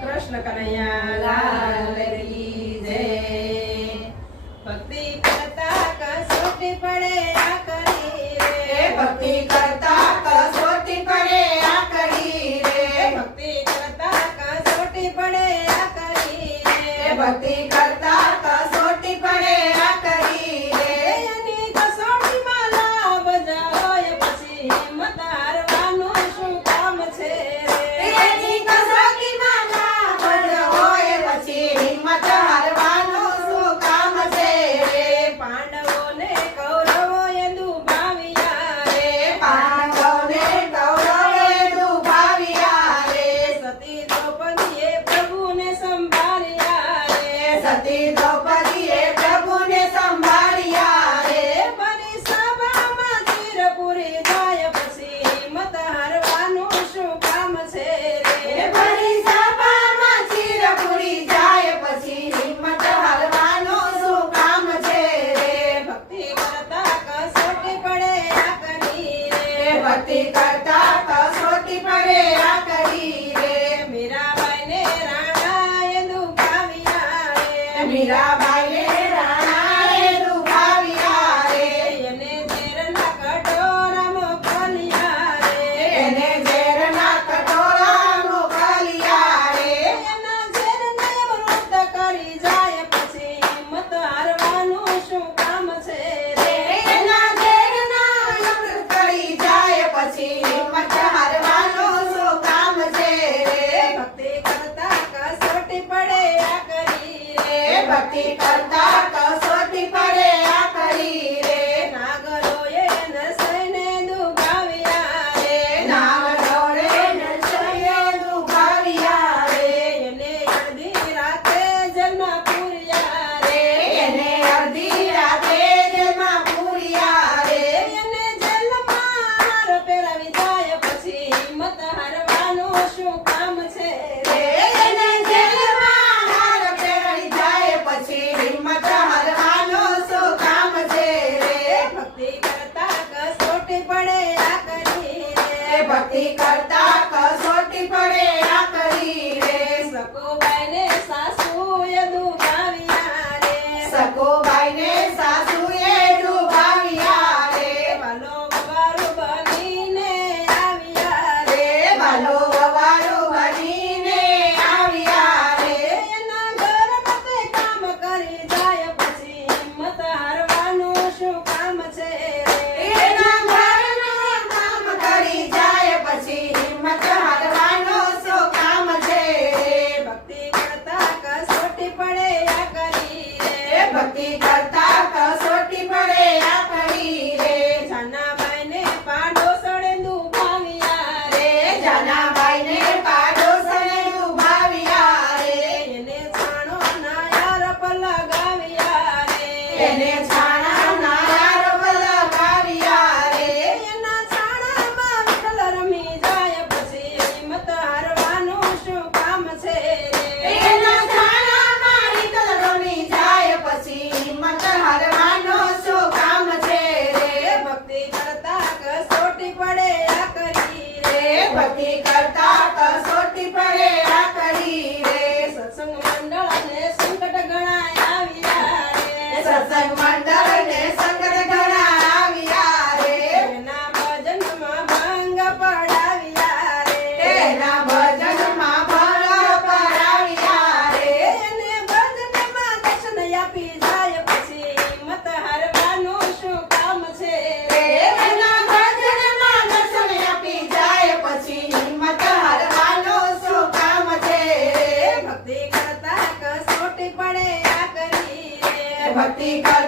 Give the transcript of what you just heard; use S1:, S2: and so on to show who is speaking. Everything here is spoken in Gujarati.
S1: કૃષ્ણ કનૈયા લાલ જય. ભક્તિ કરતા કસોટી પડે આ કરી રે.
S2: ભક્તિ કરતા કસોટી પડે આ કરી રે.
S1: ભક્તિ કરતા કસોટી પડે આ કરી રે.
S2: ભક્તિ કરતા கத்தி
S1: கத்தா पति करता Happy
S2: birthday.